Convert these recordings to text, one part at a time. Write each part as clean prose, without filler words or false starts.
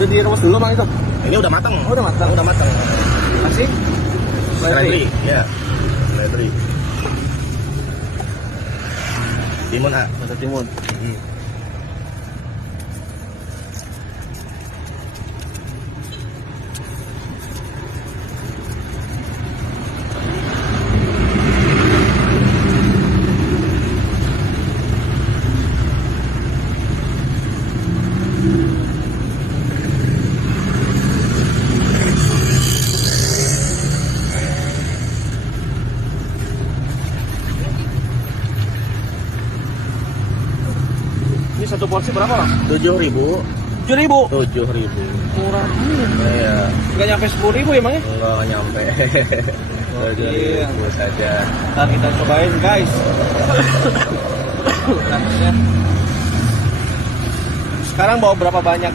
Udah direbus dulu Mang itu? Ini udah matang. Oh, udah matang. Udah matang. Masih? Seledri, ya. Seledri. Timun, ah. Mata timun. Ini satu porsi berapa Bang? 7.000. 7.000. 7.000. Murah. Iya. Nggak nyampe 10.000 ya Bang ya? Enggak nyampe. 7.000 saja. Ntar kita cobain guys. Sekarang bawa berapa banyak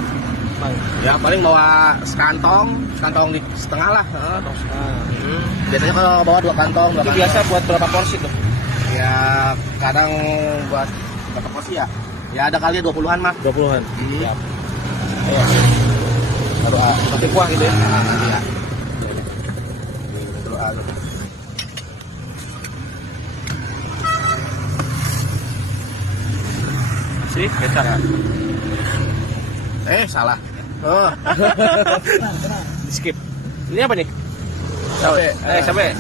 Bang? Ya paling bawa sekantong di setengah lah. Biasanya kalau bawa 2 kantong, Itu biasa buat berapa porsi tuh? Ya kadang buat berapa porsi ya? Ya ada kali 20-an mah. 20-an. Siap. Ayo. Taruh pakai kuah gitu ya. Nanti ya. Taruh aja. Sih, kecap. Salah. Oh. Skip. Ini apa nih? Cabe. Cabe.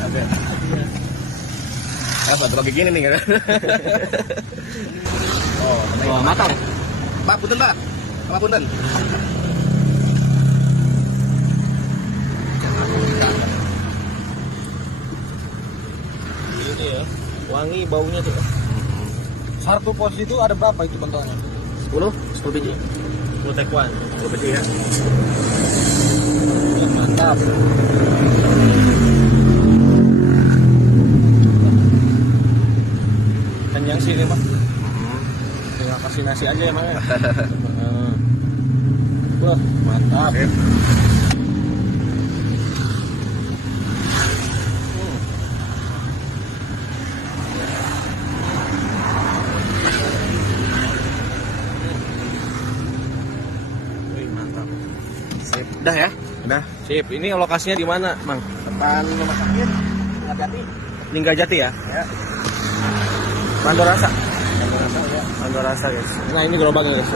Satu lagi gini nih kan. Oh, matang. Pak, punten, Pak. Apa punten? Ini ya. Wangi baunya tuh. Satu porsi itu ada berapa itu bentuknya? 10 biji. 10 taekwan. 10 biji ya. Mantap. Kenyang sih ini Mas. Tinggal kasih nasi aja ya Mas. Wah, mantap. Wih, mantap. Sip. Udah ya? Udah. Sip, ini lokasinya di mana, Mang? Depan rumah sakit. Hati-hati. Ninggajati ya? Ya. Mandorasa. Rasa ya. Mandorasa guys. Nah ini gerobaknya guys.